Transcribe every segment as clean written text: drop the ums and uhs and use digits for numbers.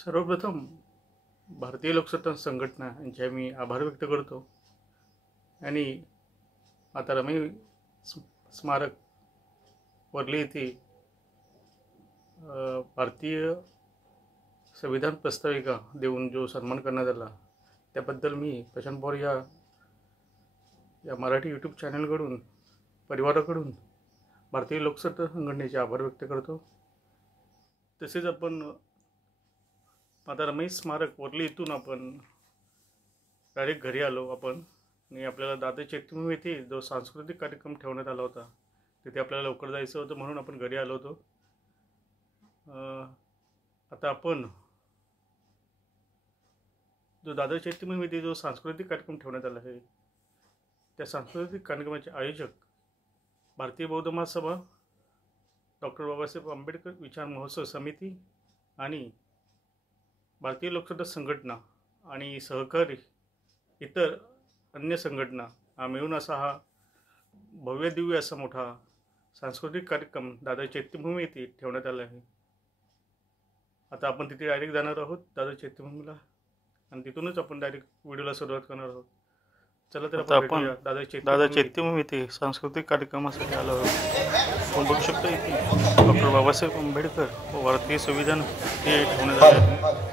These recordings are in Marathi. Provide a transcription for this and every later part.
सर्वप्रथम भारतीय लोकशाही संघटना यांचे मी आभार व्यक्त करतो आणि आता रमाई स्मारक वर्ली येथे भारतीय संविधान प्रस्ताविका देऊन जो सन्मान करण्यात आला त्याबद्दल मी प्रशांत पवार या मराठी यूट्यूब चॅनलकडून परिवाराकडून भारतीय लोकशाही संघटनेचे आभार व्यक्त करतो। तसेच आपण आता रमाई स्मारक वर्ली इथून आपण डायरेक्ट घरी आलो आपण आणि आपल्याला दादर चैत्यभूमी येथे जो सांस्कृतिक कार्यक्रम ठेवण्यात आला होता तिथे आपल्याला लवकर जायचं होतं म्हणून आपण घरी आलो होतो। आता आपण जो दादर चैत्यभूमीमध्ये जो सांस्कृतिक कार्यक्रम ठेवण्यात आला आहे त्या सांस्कृतिक कार्यक्रमाचे आयोजक भारतीय बौद्ध महासभा, डॉक्टर बाबासाहेब आंबेडकर विचार महोत्सव समिती आणि भारतीय लोकशाही संघटना आणि सहकारी इतर अन्य संघटना मिळून असा हा भव्य दिव्य असा मोठा सांस्कृतिक कार्यक्रम दादर चैत्यभूमी येथे ठेवण्यात आला आहे। आता आपण तिथे डायरेक्ट जाणार आहोत दादर चैत्यभूमीला आणि तिथूनच आपण डायरेक्ट व्हिडिओला सुरुवात करणार आहोत। चला तर आपण दादर चैत्यभूमी येथे सांस्कृतिक कार्यक्रमासाठी आलो आहोत। आपण बघू शकतो इथे डॉक्टर बाबासाहेब आंबेडकर व भारतीय संविधान हे ठेवण्यात आले आहे।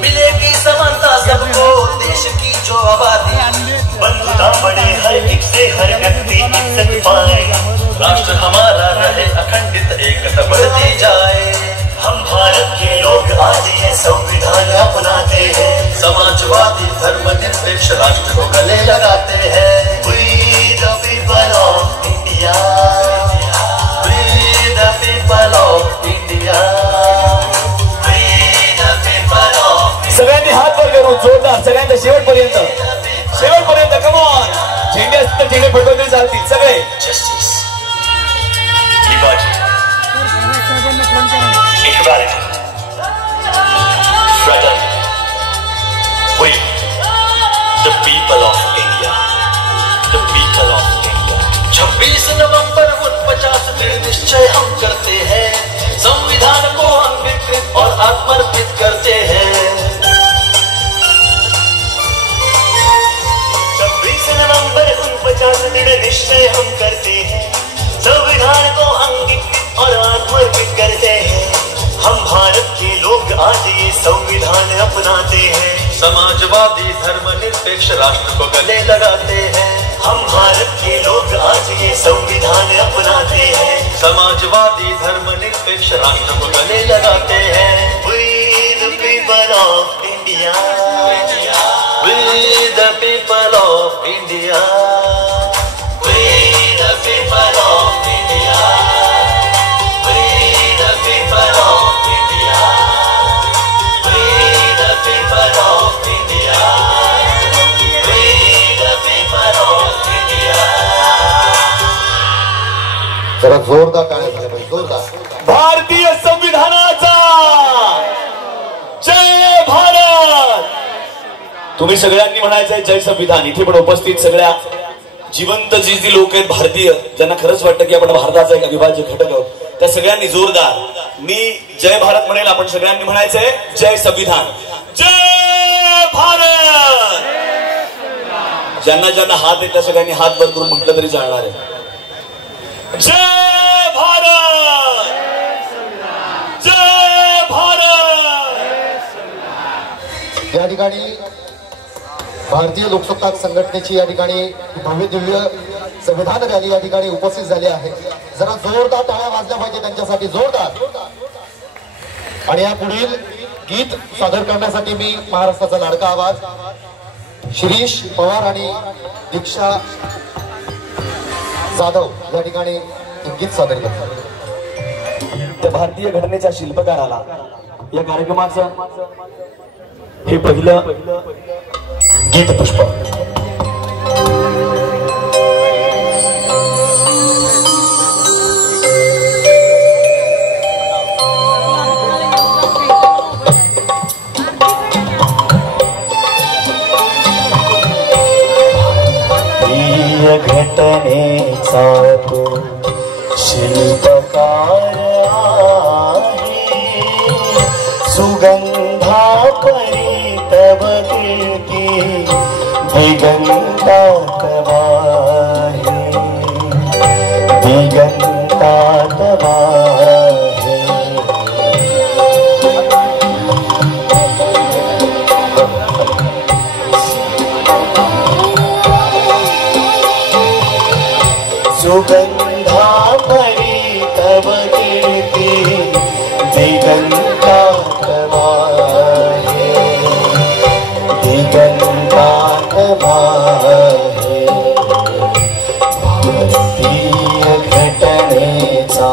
मिलेगी समानता सबको देश की जो आबादी बंधुता बढ़े हर एक से हर व्यक्ति इज्जत पाए राष्ट्र हमारा रहे अखंडित एकता बढ़ती जाए। हम भारत के लोग आज ये संविधान अपनाते हैं समाजवादी धर्मनिरपेक्ष राष्ट्र को गले लगाते हैं। We the people of India, we the people of India, सगळ्यांनी हात वर करून जोरदार सगळ्यांच्या शेवटपर्यंत कम ऑन झेंडे असतील झेंडे फडकवले चालतील सगळे। Justice, liberty, equality, fraternity, we the people of India, the people of India। 26 नवंबर 49 दृढ़ निश्चय हम करते हैं संविधान को अंगीकृत और आत्मर्पित करते हैं। 26 नवंबर 49 दृढ़ निश्चय हम करते हैं संविधान को अंगीकृत और आत्मर्पित करते हैं। हम भारत के लोग आज ये संविधान अपनाते हैं समाजवादी धर्मनिरपेक्ष राष्ट्र को गले लगाते हैं। हम भारत के लोग आज ये संविधान अपनाते हैं समाजवादी धर्मनिरपेक्ष राष्ट्र को गले लगाते हैं। We the people of India, we the people of India, we the people of India, we the people of India, we the people of India, we the people of India। जरा जोरदार टाळ्या झाल्या पाहिजे, जोरदार। भारतीय संविधानाचा जय भारत। तुम्ही सगळ्यांनी म्हणायचंय जय संविधान। इथे पण उपस्थित सगळ्या जिवंत जी लोक आहेत भारतीय ज्यांना खरंच वाटतं की आपण भारताचा एक अविभाज्य घटक आहोत त्या सगळ्यांनी जोरदार मी जय भारत म्हणेल आपण सगळ्यांनी म्हणायचंय जय संविधान, जय भारत। ज्यांना ज्यांना हात आहे त्या सगळ्यांनी हात वर करून म्हटलं तरी चालणार आहे। जय भारत, जय भारत। या ठिकाणी भारतीय लोकसत्ताक संघटनेची या ठिकाणी भव्य दिव्य संविधान रॅली या ठिकाणी उपस्थित झाली आहे। जरा जोरदार टाळ्या वाजल्या पाहिजे त्यांच्यासाठी, जोरदार। आणि या पुढील गीत सादर करण्यासाठी मी महाराष्ट्राचा लाडका आवाज शिरीष पवार आणि दीक्षा जाधव या ठिकाणी गीत सादर करतात। त्या भारतीय घटनेच्या शिल्पकाराला या कार्यक्रमाचं हे पहिलं गीत पुष्प। घटनेचा तो शिल्पकार आहे, सुगंधा परी तव कीर्ती दिगंतात वाहे, दिगंतात वाहे। सुगंधा परी तव कीर्ती दिगंतात वाहे, दिगंतात वाहे। भारतीय घटनेचा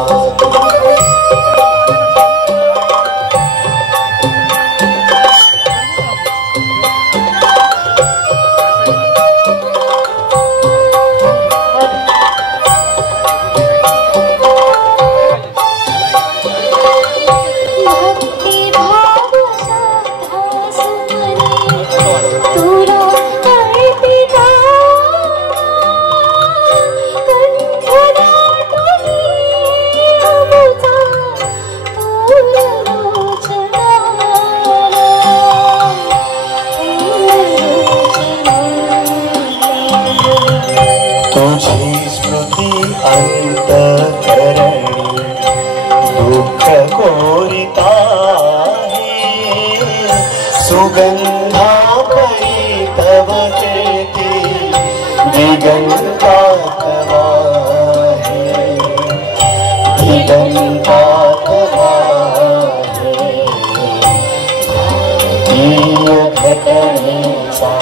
तुझी स्मृती अंतःकरणी दुःख कोरिता है, सुगंधा परी तव कीर्ती दिगंतात वाहे, दिगंतात वाहे। भारतीय घटनेचा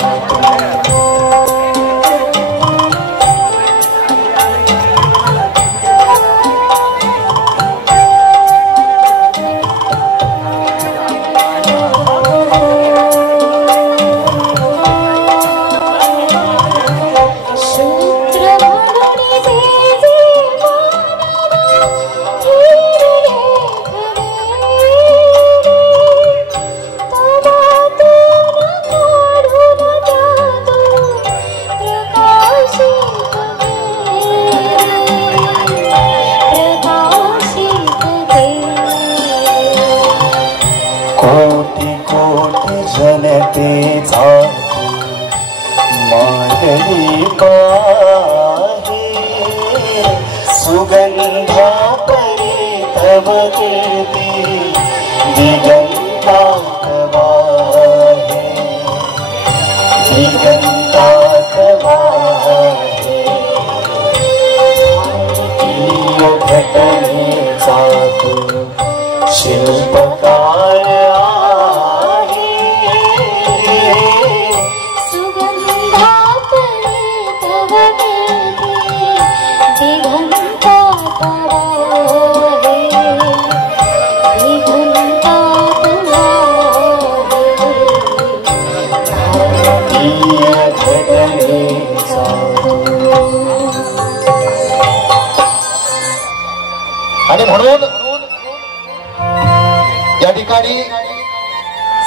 कोटि कोटि जनतेचा मांडली पाहे, सुगंधा परी तव कीर्ती दिगंतात वाहे, दिगंतात वाहे। भारतीय घटनेचा तो शिल्पकार आहे, सुगंधा परी तव कीर्ती दिगंतात वाहे, दिगंतात वाहे। भारतीय घटनेचा आणि म्हणून या ठिकाणी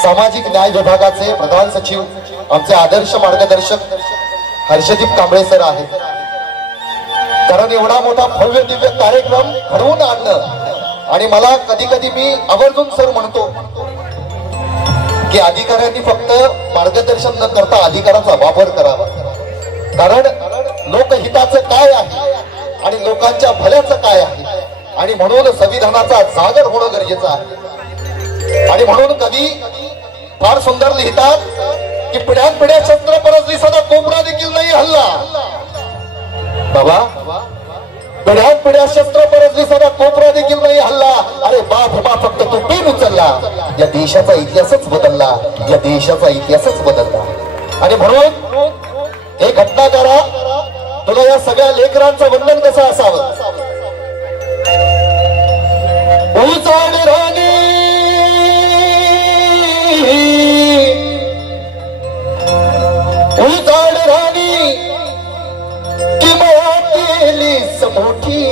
सामाजिक न्याय विभागाचे प्रधान सचिव आमचे आदर्श मार्गदर्शक हर्षदीप कांबळे सर आहेत। कारण एवढा मोठा भव्य दिव्य कार्यक्रम घडवून आणणं आणि मला कधी कधी मी आवर्जून सर म्हणतो की अधिकाऱ्यांनी फक्त मार्गदर्शन न करता अधिकाराचा वापर करावा। कारण लोकहिताचं काय आहे आणि लोकांच्या भल्याचं काय आहे, आणि म्हणून संविधानाचा जागर होणं गरजेचं आहे। आणि म्हणून कवी फार सुंदर लिहितात की पिढ्यानपिढ्या शस्त्र परत दिसता कोपरा देखील नाही हल्ला। बाबा पिढ्यान पिढ्या शस्त्र परतली सदा कोपरा देखील नाही हल्ला. अरे बाप फक्त तू पेन उचलला. या देशाचा इतिहासच बदलला. या देशाचा इतिहासच बदलला. आणि म्हणून हे घटना करा. तुला या सगळ्या लेकरांचं वंदन कसं असावं. उजाड राणी उजाड राणी किमया केली समोठी.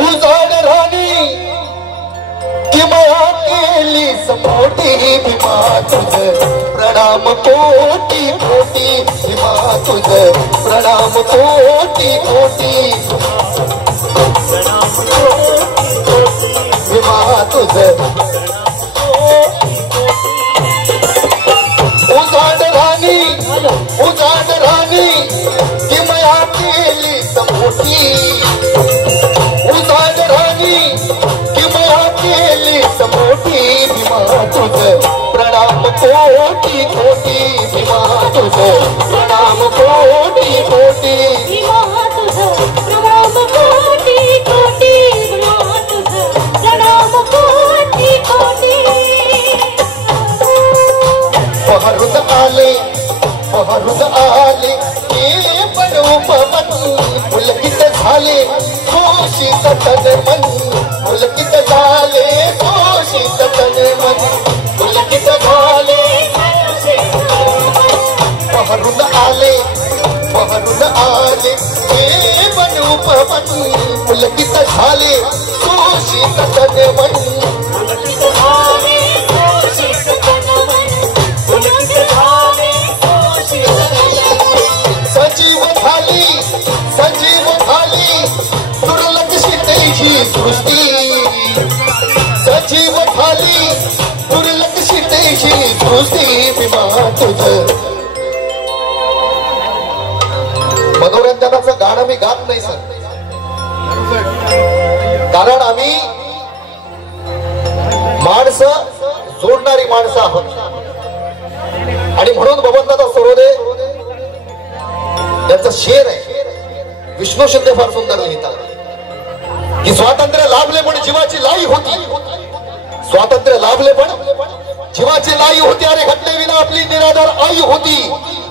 उजाड राणी किमया केली समोठी. भीमा तुझ प्रणाम कोटी कोटी. भीमा तुझ प्रणाम कोटी कोटी. भीमा तुझ उजाड राणी उजाड राणी किमया केली समोठी. उजाड राणी किमया केली समोठी. भीमा तुझ प्रणाम कोटी कोटी. भीमा तुझ प्रणाम कोटी कोटी. भीमा तुझ प्रणाम कोटी कोटी. भीमा तुझ प्रणाम कोटी कोटी. पहरुद आले हे पण उपमन. पुलकित झाले घोषित तन मन. पुलकित झाले घोषित तन मन. पुलकित झाले पहरुद आले हे पण उपमन. पुलकित झाले घोषित तन मन. पुलकित झाले घोषित तन मन. पुलकित झाले घोषित सजीव झाली दुर्लक्षितेची सृष्टी. सजीव झाली दुर्लक्षितेची सृष्टी. भीमा तुझ मनोरंजनाचं गाणं मी गात नाही सर. कारण आम्ही माणसं जोडणारी माणसं आहोत. आणि म्हणून बबनदादा सरोदे यांचा शेर आहे. विष्णू शिंदे फार सुंदर लिहितात की स्वातंत्र्य लाभले पण जीवाची लाई होती. स्वातंत्र्य लाभले पण जीवाची लाई होती. अरे घटनेविना आपली निराधार आई होती.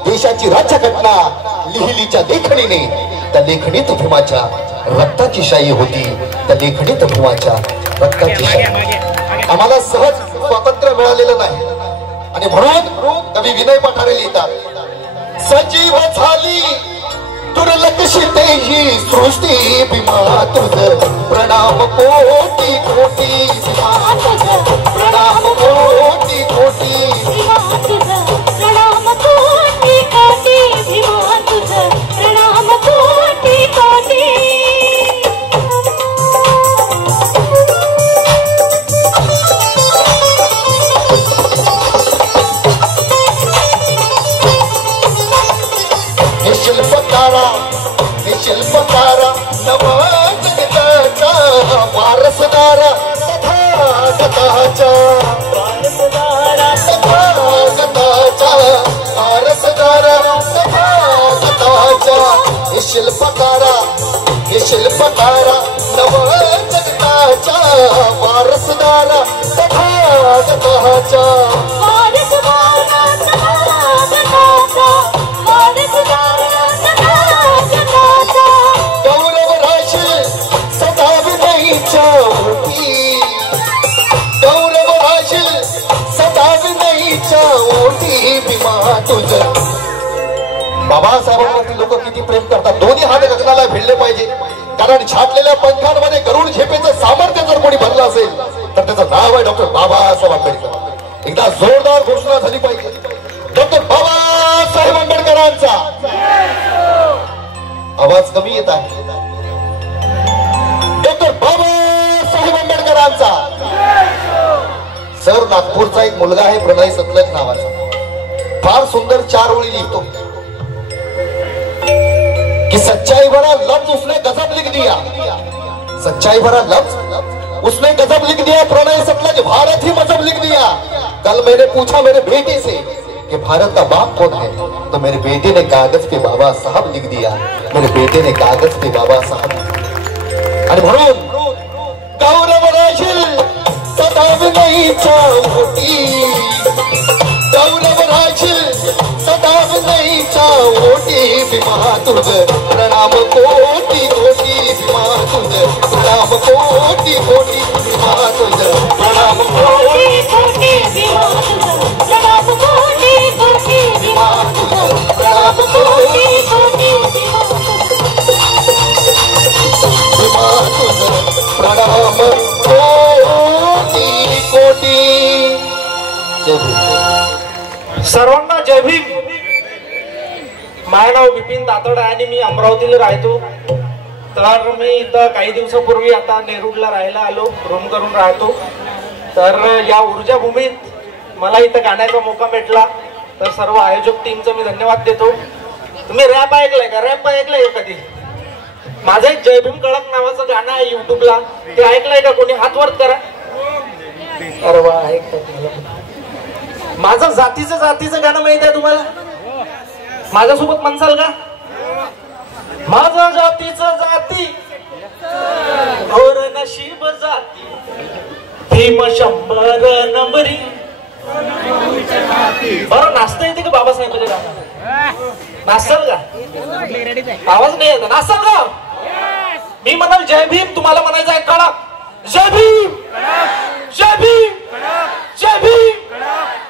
देशाची राज्य घटना लिहिलीच्या लेखणीने. त्या लेखणीत भीमाच्या रक्ताची शाई होती. त्या लेखणीत भीमाच्या रक्ताची शाई. आम्हाला सहज स्वातंत्र्य मिळालेलं नाही. आणि म्हणून कवी विनय पठारे लिहितात सजीव झाली दुर्लक्षिते ही सृष्टी. भीमा तुझ प्रणाम कोटी कोटी. भीमा तुझ प्रणाम कोटी कोटी. भीमा तुझ प्रणाम कोटी कोटी. भीमा तुझ प्रणाम कोटी कोटी. शिल्पकारा नवजगताचा वारसदारा तथागताचा. वारसदारा तथागताचा. हे शिल्पकारा नवजगताचा वारसदारा तथागताचा. बाबासाहेबांवरती लोक किती प्रेम करतात. दोन्ही हात गगनाला भिडले पाहिजे. कारण छाटलेल्या पंखांमध्ये गरुड झेपेचं सामर्थ्य जर कोणी भरलं असेल तर त्याचं नाव आहे डॉक्टर बाबासाहेब आंबेडकर. एकदा जोरदार घोषणा झाली पाहिजे डॉक्टर बाबासाहेब आंबेडकरांचा. आवाज कमी येत आहे. डॉक्टर बाबासाहेब आंबेडकरांचा. सर नागपूरचा एक मुलगा आहे प्रणय सतलज नावाचा. फार सुंदर 4 ओळी लिखतो कि सच्चाई भरा लफ्ज उसने गजब लिख दिया. सच्चाई भरा लफ्ज उसने गजब लिख दिया. प्रणय सतलज भारत ही मजहब लिख दिया. कल मैंने पूछा मेरे बेटे से कि भारत का बाप कौन है, तो मेरे बेटे ने कागज पे बाबा साहब लिख दिया, मेरे बेटे ने कागज पे बाबा साहब आणि म्हणून गौरव राशील सदाव नाही चावटी, गौरव राशील सदाव नाही चावटी, भीमा तुझ प्रणाम कोटी कोटी, भीमा तुझ प्रणाम कोटी कोटी, भीमा तुझ प्रणाम कोटी कोटी भीमा तुझ प्रणाम कोटी कोटी भीमा तुझ प्रणाम कोटी कोटी भीमा तुझ प्रणाम कोटी कोटी. जय भीम. सर्वांना जय भीम. माझं नाव विपिन दातोड आहे आणि मी अमरावतीला राहतो. तर मी इथं काही दिवसापूर्वी आता नेरूळला राहायला आलो, रूम करून राहतो. तर या ऊर्जा भूमीत मला इथं गाण्याचा मौका भेटला, तर सर्व आयोजक टीमचं मी धन्यवाद देतो. तुम्ही रॅप ऐकलंय का? रॅप ऐकलंय कधी? माझं एक जय भीम कडक नावाचं गाणं आहे युट्यूबला, ते ऐकलंय का कोणी? हात वर करा. अरे वा, ऐकतात. माझं जातीचं गाणं माहित आहे तुम्हाला? माझ्यासोबत म्हणसाल का? माझं जातीचं जाती घोर नशीब जाती, भीम 100 नंबरी. बरं, नाचता येते का बाबासाहेबांच्या गाणं? नाचसाल का? आवाज नाही येत. नाचसाल का? मी म्हणाल जय भीम, तुम्हाला म्हणायचं आहे कडक जय भीम, जय भीम, जय भीम.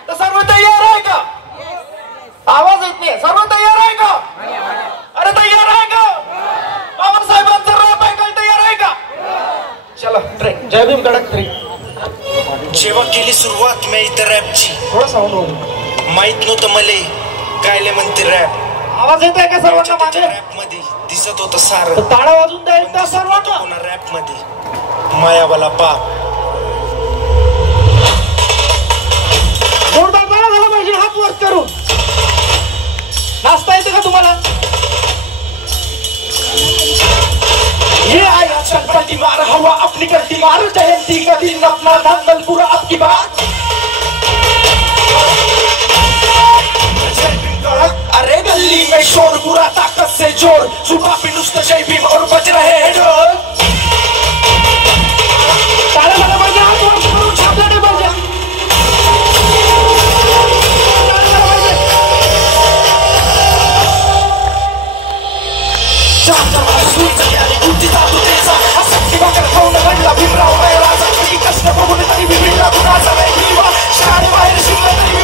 तर सर्व तयार आहे का? आवाज येत नाही. सर्व तयार आहे का? अरे तयार आहे का? बाबासाहेबांचा रॅप ऐकायला तयार आहे का? चला ट्रेक. जय भीम कडक ट्रेक. जेव्हा केली सुरुवात मी इथं रॅपची, थोडं साऊंड होईल. माहित नव्हतं मले कायले म्हणते रॅप. आवाज येत आहे का सर्वांना? मागे रॅप मध्ये दिसत होतं सारं, तर टाळा वाजून द्यायचा सर्वांना. कोणा रॅप मध्ये मायावाला पाप. जोरदार टाळा झाला पाहिजे हात वर करून. नाचता येते का तुम्हाला? ये आया चलपटी मार हवा अपनी करती मार, जयंती का दिन अपना दंगल पूरा आपकी बात. अरे गली में शोर पूरा ताकत से जोर, सुबह भी नुस्त जय भीम और बज रहे हैं ढोल. टाळा झाला पाहिजे हात वर करून, छापला पाहिजे. भीमराव राजा कधी कष्ट बघून तरी भीमला गुणाचा नाही. शाळे बाहेर शिकला तरी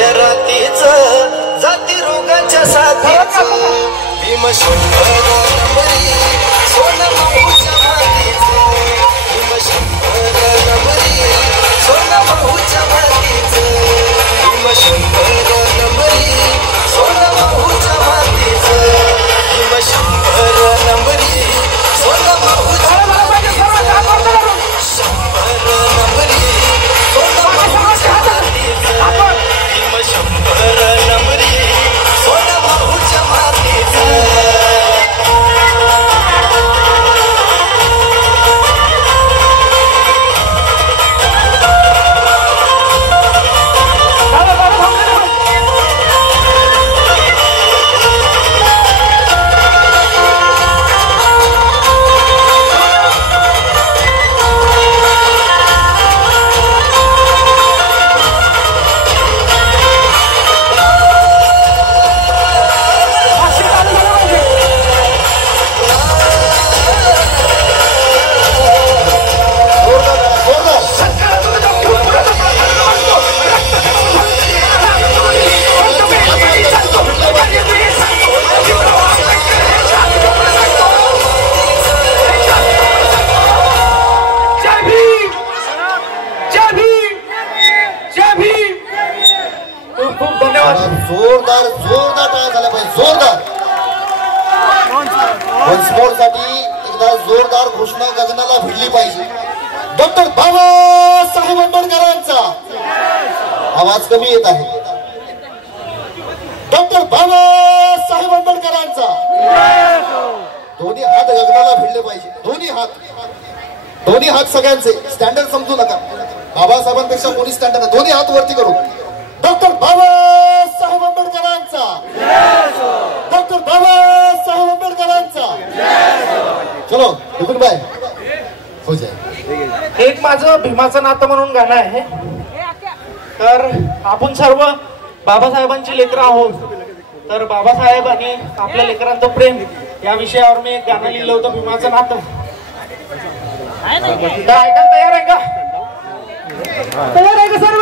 काळ्या रात्रीच जाती रोगाच्या साथीच भीमशंकर नंबरी सोनं माऊच्या मातीच भीमशंकर नंबरी सोनं माऊच्या मातीच भीमशंकर नंबरी सोनं माऊच्या मातीच भीमशंकर नंबरी सोनं माऊच्या मातीच शंभर नंबरी सोनं माऊच्या मातीच भीमशंकर नंबरी सोनं माऊच्या मातीच जोरदार जोरदार टाळ्या झाल्या पाहिजे जोरदार वन्समोर साठी एकदा जोरदार घोषणा गगनाला भिडली पाहिजे डॉक्टर बाबासाहेब आंबेडकरांचा आवाज कमी येत आहे डॉक्टर बाबासाहेब आंबेडकरांचा दोन्ही हात गगनाला भिडले पाहिजे दोन्ही हात सगळ्यांचे स्टँडर्ड समजू नका बाबासाहेबांपेक्षा कोणी स्टँडर्ड नाही दोन्ही हात वरती करू डॉक्टर बाबासाहेब आंबेडकरांचा डॉक्टर बाबासाहेब आंबेडकरांचा चलो निकुन बाय हो जाए एक माझं भीमाचं नातं म्हणून गाणं आहे तर आपण सर्व बाबासाहेबांची लेकरं आहोत तर बाबासाहेब आणि आपल्या लेकरांचं प्रेम या विषयावर मी एक गाणं लिहिलं होतं भीमाचं नातं तर ऐकायला तयार आहे का सर्व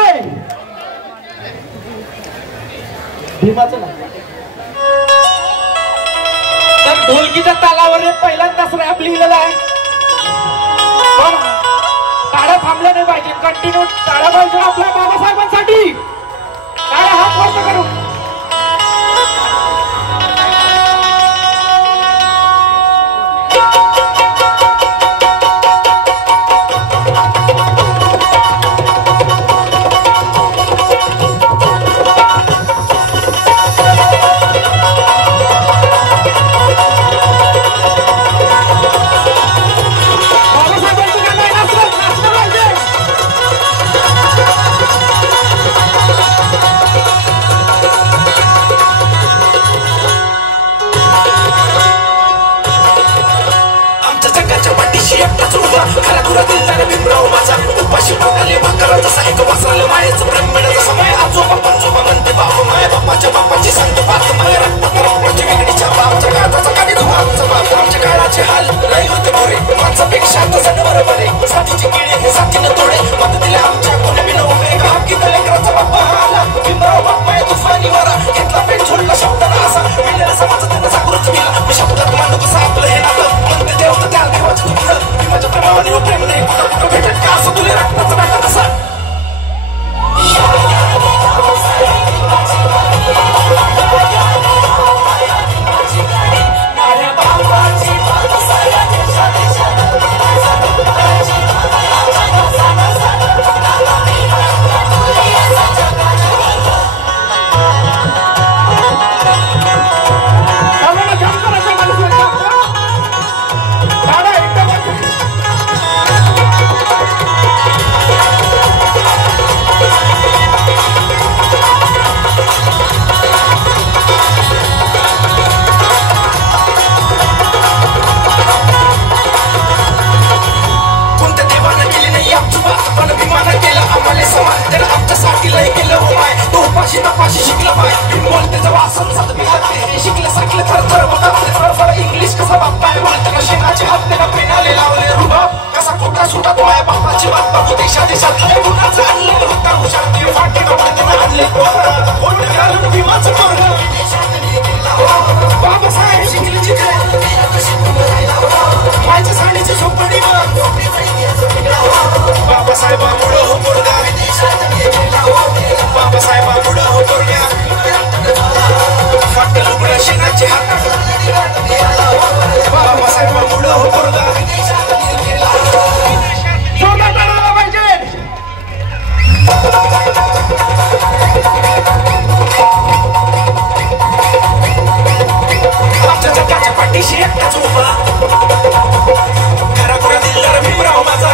भीमाचं नातं तर ढोलकीच्या तालावर एक पहिल्यांदाच रॅप लिहिलेला आहे पण टाळ्या थांबल्या नाही पाहिजे कंटिन्यू टाळ्या पाहिजे आपल्या बाबासाहेबांसाठी टाळ्या हात वर करू उपाशी पोटाले भाकरा जसा एक वासराले मायेचं प्रेम मिळालं समय आजोबा पंजोबा म्हणते बाबा माय बाप्पाच्या बाप्पाची सांगतो बात माय रक्ताची वेगळीच्या बापच्या गाताचा गाडी धुवाचं बाप आमच्या काळाचे हाल नाही होते मोरे माणसापेक्षा तसं बरोबर आहे साथीची किळे हे साथीनं तोडे मत दिले आमच्या कोणी बिन उभे का हक्की लेकराचा बाप्पा आला भीमराव बाप्पा तुफानी वारा घेतला पेट छोडला शब्दाला असा मिळाला समाज त्यांना जागृत केला मी शब्दात मांडू कसं आपलं हे नातं म्हणते देव तर त्या देवाचं दुःख भीमाच्या प्रेमाने प्रेम नाही कुठं भेटत का असं तुला रक्ताचं नातं कसं इंग्लिश कसा बाप्पा बोलताना शेणाचे हात त्याला पेनाले लावले रुबाब कसा खोटा सुटा तो आहे बाप्पाची बाप्पा देशात देशात गुणाचं आणलं होता हुशार फाटे कपडे त्यांना आणले एकच उभा घरापुरा दिलदार भीमराव माझा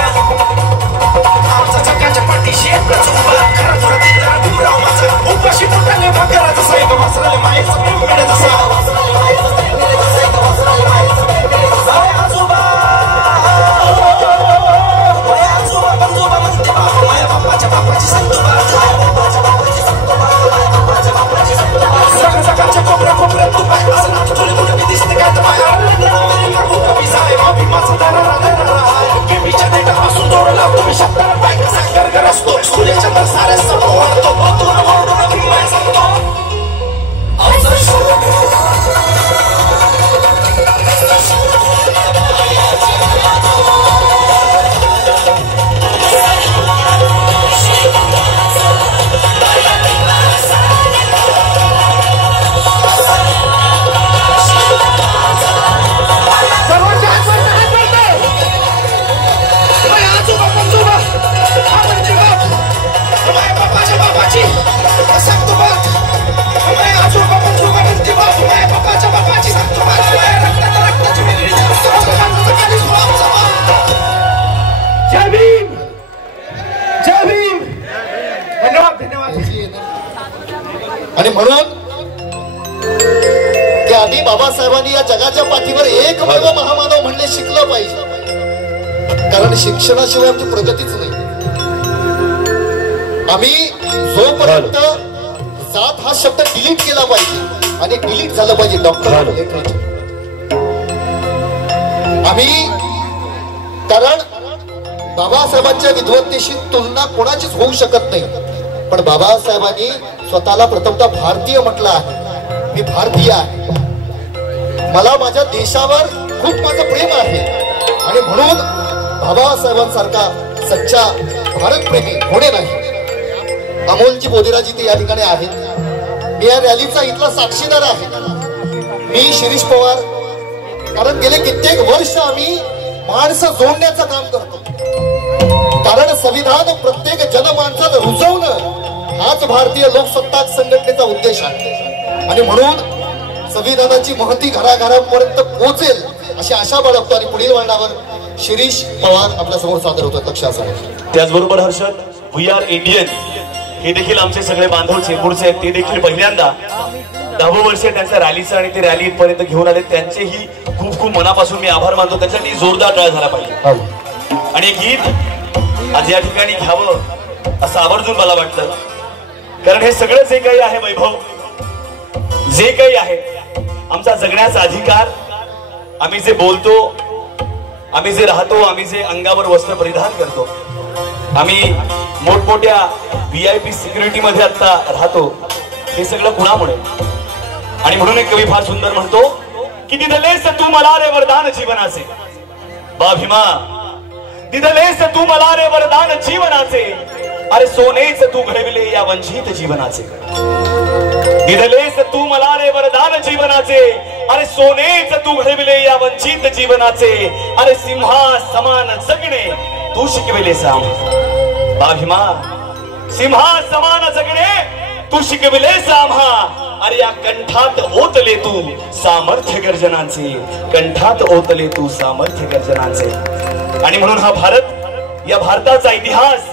आमचा जगाच्या पाठीशी एकच उभा घरापुरा दिलदार भीमराव माझा उपाशी पोटाने भाकराचा साहेब वासराले मायेचा प्रेम मिळत असा आजोबा पंजोबा म्हणते बाबा माया बापाच्या बापाची संतोबा सकाळच्या कोपऱ्या कोपऱ्यात तू पाय असं नात तुला कुठं मी दिसते काय तर माझ्या भीमाचा बेबीच्या देठापासून दोड लावतो मी शब्दाला बायका सांगर असतो स्कूलच्या तर सारे समोर वाढतो बोतून ओरडून भीमाय सांगतो आणि म्हणून त्या आधी बाबासाहेबांनी या जगाच्या पाठीवर एकमेव महामानव म्हणणे शिकलं पाहिजे कारण शिक्षणाशिवाय आमची प्रगतीच नाही आम्ही जोपर्यंत जात हा शब्द डिलीट केला पाहिजे आणि डिलीट झालं पाहिजे डॉक्टर लिटरेचर आम्ही कारण बाबासाहेबांच्या विद्वत्तेशी तुलना कोणाचीच होऊ शकत नाही पण बाबासाहेबांनी स्वतःला प्रथमतः भारतीय म्हटलं आहे मी भारतीय आहे मला माझ्या देशावर खूप माझं प्रेम आहे आणि म्हणून बाबासाहेबांसारखा सच्चा भारतप्रेमी होणे नाही अमोलजी बोधेराजी ते या ठिकाणी आहेत मी या रॅलीचा इथला साक्षीदार आहे मी शिरीष पवार कारण गेले कित्येक वर्ष आम्ही माणसं जोडण्याचं काम करतो कारण संविधान प्रत्येक जनमानसात रुजवणं हाच भारतीय लोकसत्ताक संघटनेचा उद्देश आहे आणि म्हणून संविधानाची महती घराघरापर्यंत पोहोचेल अशी आशा बाळगतो आणि पुढील वळणावर शिरीष पवार आपल्या समोर सादर होतात लक्ष असं त्याचबरोबर हर्षद वी आर इंडियन हे देखील आमचे सगळे बांधव चेंबूरचे आहेत ते देखील पहिल्यांदा 10वं वर्ष त्यांच्या रॅलीचं आणि ते रॅली इथपर्यंत घेऊन आले त्यांचेही खूप खूप मनापासून मी आभार मानतो त्याच्यासाठी जोरदार टाळ झाला पाहिजे आणि एक गीत आज या ठिकाणी घ्यावं असं आवर्जून मला वाटतं कारण हे सगळं जे काही आहे वैभव जे काही आहे आमचा जगण्याचा अधिकार आम्ही जे बोलतो आम्ही जे राहतो आम्ही जे अंगावर वस्त्र परिधान करतो आम्ही मोठमोठ्या VIP सिक्युरिटी मध्ये आता राहतो हे सगळं कुणामुळे आणि म्हणून एक कवी फार सुंदर म्हणतो की दिदलेस तू मला रे वरदान जीवनाचे बा भीमा दिदलेस तू मला रे वरदान जीवनाचे अरे सोनेच तू घडविले या वंचित जीवनाचे दिदलेस तू मला रे वरदान जीवनाचे अरे सोनेच तू घडविले या वंचित जीवनाचे अरे सिंहा समान जगणे तू शिकविले साम बा भीमा सिंहा समान जगणे तू शिकविले साम्हा अरे या कंठात ओतले तू सामर्थ्य गर्जनांचे कंठात ओतले तू सामर्थ्य गर्जनांचे आणि म्हणून हा भारत या भारताचा इतिहास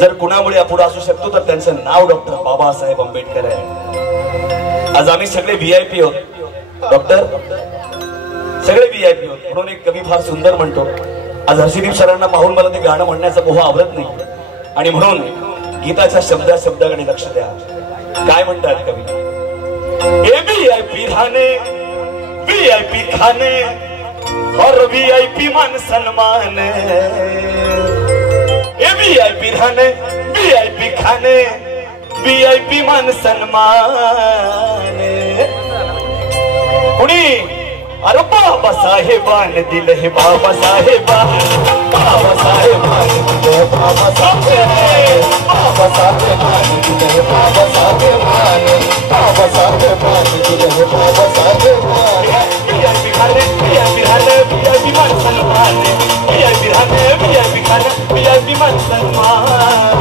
जर कुणामुळे अपुरा असू शकतो तर त्यांचं नाव डॉक्टर बाबासाहेब आंबेडकर आहे आज आम्ही सगळे VIP आहोत डॉक्टर सगळे VIP आहोत म्हणून एक कवी फार सुंदर म्हणतो आज हर्षदीप सरांना पाहून मला ते गाणं म्हणण्याचा मोह आवडत नाही आणि म्हणून गीताच्या शब्दाकडे लक्ष द्या काय म्हणतात कवी VIP राहणे VIP खाणे और VIP मान सन्मान VIP रहने VIP खाने VIP मान सन्मान कुणी अरे बाबा साहेबान दिल हे बाबा साहेबान बाबा साहेबान दिल बाबा साहेबान बाबा साहेबान दिल बाबा साहेबान बाबा साहेबान दिल बाबा साहेबान VIP खाने VIP रहने VIP मान सन्मान VIP रहने VIP खाने VIP मान सन्मान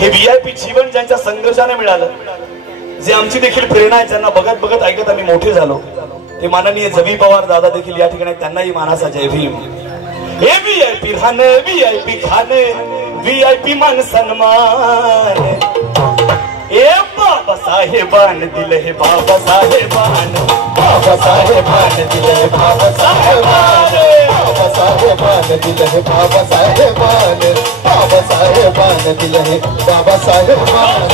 हे VIP जीवन ज्यांच्या संघर्षाने मिळालं जे आमची देखील प्रेरणा आहे, ज्यांना बघत बघत ऐकत आम्ही मोठे झालो, ते माननीय जबी पवार दादा देखील या ठिकाणी, त्यांनाही मानाचा जय भीम. हे VIP राहणं, VIP खाणं, VIP मान सन्मान, ए बाबासाहेबान दिलं हे बाबासाहेबान, बाबासाहेबान दिलं हे बाबासाहेबान, बाबासाहेबान दिलं हे बाबासाहेबान, बाबासाहेबान दिलं हे बाबासाहेबान.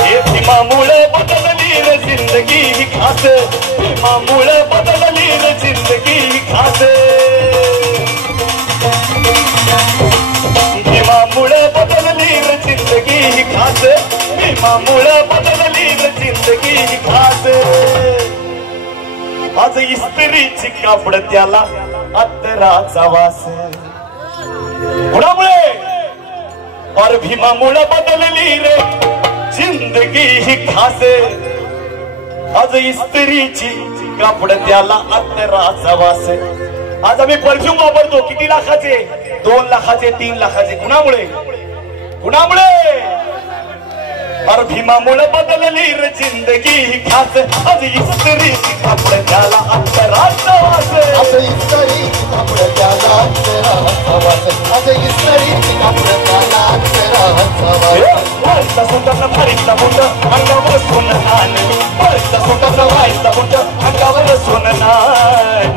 हे भीमामुळे बदलली रे जिंदगी ही खास, भीमामुळे बदलली रे जिंदगी ही खास, भीमामुळे बदलली रे जिंदगी ही खास, भीमामुळे बदलली रे जिंदगी ही खास. आज इस्त्रीची कापड त्याला अत्तराचा वास, कुणामुळे? और भीमामुळे बदलली रे जिंदगी ही खास. आज इस्त्रीची कापड त्याला अत्तराचा वास. आज आम्ही परफ्यूम वापरतो, किती लाखाचे? 2 लाखाचे, 3 लाखाचे. कुणामुळे? कुणामुळे? और भीमामुळे बदलली रे जिंदगी ही खास. आज इस्त्रीची कापड त्याला अत्तराचा वास. आज इस्त्रीची कापड त्याला अत्तराचा वास, आज इस्त्रीची कापड त्याला अत्तराचा वास. व्हायचा सुटाचा फारीचा बुट अंगावर सोनं नान, व्हायचा सुटाचा व्हायचा बुट अंगावर सोनं नान.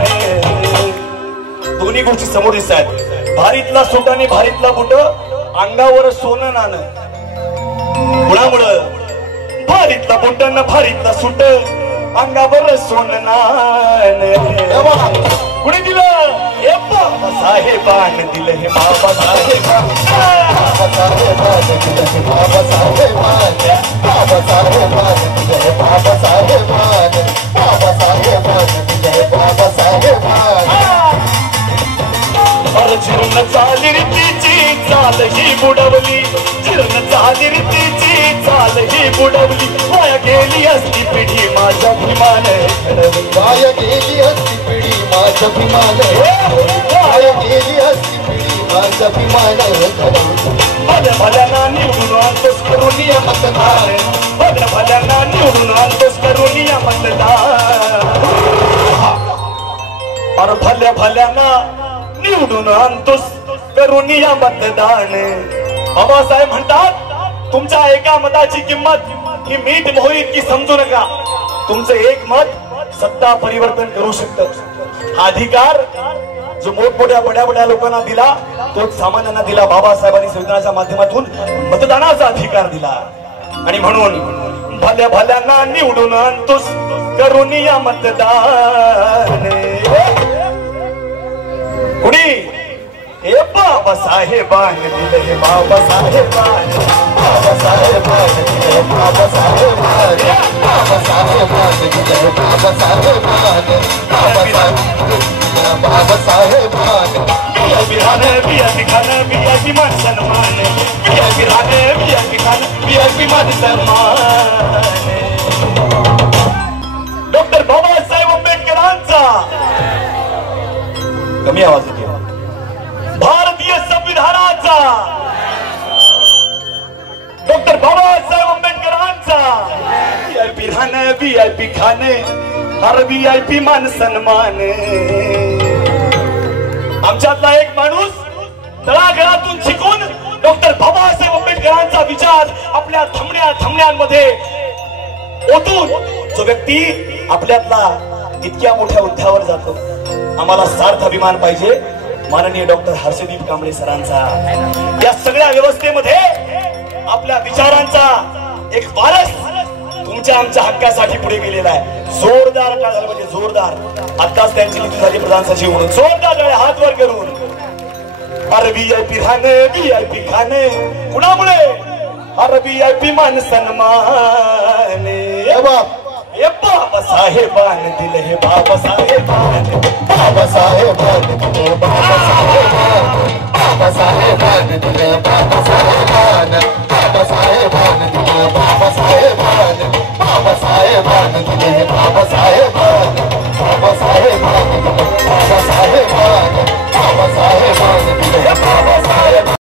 दोन्ही गोष्टी समोर दिसत आहेत. भारीतला सूट आणि भारीतला बुट, अंगावर सोनं नान. कुणामुळं? भारीतला बुट आणि भारीतला सूट अंगावर सोनं नान. कुणी दिलं? हे बाबासाहेबान दिलं हे बाबासाहेबान, बाबासाहेबान दिलं हे बाबासाहेबान, बाबासाहेबान दिलं हे बाबासाहेबान, बाबासाहेबान दिलं हे बाबासाहेबान. और जीर्ण चाली रीतीची चाल ही बुडवली, जीर्ण चाली रीतीची चाल ही बुडवली. वाया गेली असती पिढी माझ्या भीमाने घडवली, वाया गेली असती पिढी माझ्या भीमाने, वाया गेली असती पिढी माझ्या भीमाने घडवली. भल्या भल्यांना निवडून आणतोस करून या मतदान, भल्या भल्यांना निवडून आणतोस करून या मतदान. और भल्या भल्यांना निवडून आणतोस करून या मतदान. बाबासाहेब म्हणतात, तुमच्या एका मताची किंमत ही मीठ मोहरी इतकी समजू नका. तुमचं एक मत सत्ता परिवर्तन करू शकतं. हा अधिकार जो मोठमोठ्या बड्या लोकांना दिला, तोच सामान्यांना दिला. बाबासाहेबांनी संविधानाच्या माध्यमातून मतदानाचा अधिकार दिला. आणि म्हणून भल्या भल्यांना निवडून आणतोस करून या मतदान. कुणी? हे बाबासाहेबान दिलं हे बाबासाहेबान, बाबासाहेबान दिलं हे बाबासाहेबान, बाबासाहेबान दिलं हे बाबासाहेबान, बाबासाहेबान. VIP राहणं, VIP खाणं, VIP मान सन्मान, VIP राहणं, VIP खाणं, VIP मान सन्मान. डॉक्टर बाबासाहेब आंबेडकरांचा, कमी आवाज येतो, भारतीय संविधानाचा, डॉक्टर बाबासाहेब आंबेडकरांचा. VIP राहणं, VIP खाणं, हर VIP मान सन्मान. आमच्यातला एक माणूस तळागाळातून शिकून डॉक्टर बाबासाहेब आंबेडकरांचा विचार आपल्या थमण्यांमध्ये ओतून जो व्यक्ती आपल्यातला इतक्या मोठ्या हुद्द्यावर जातो. आम्हाला सार्थ अभिमान पाहिजे माननीय डॉक्टर हर्षदीप कांबळे सरांचा. या सगळ्या व्यवस्थेमध्ये आपल्या विचारांचा एक वारस तुमच्या आमच्या हक्कासाठी पुढे गेलेला आहे. जोरदार टाळ्या झाल्या, म्हणजे जोरदार. आताच त्यांची निधी झाली प्रधान सचिव म्हणून. जोरदार टाळ्या हात वर करून. अरे VIP राहणं, VIP खाणं, कुणामुळे? अरे VIP मान सन्मान. हे बाबासाहेबान दिलं हे बाबासाहेबान, बाबासाहेबान दिलं बाबासाहेबान, बाबासाहेबान दिलं बाबासाहेबान, बाबासाहेबान दिलं बाबासाहेबान, बाबासाहेबान दिलं बाबासाहेबान.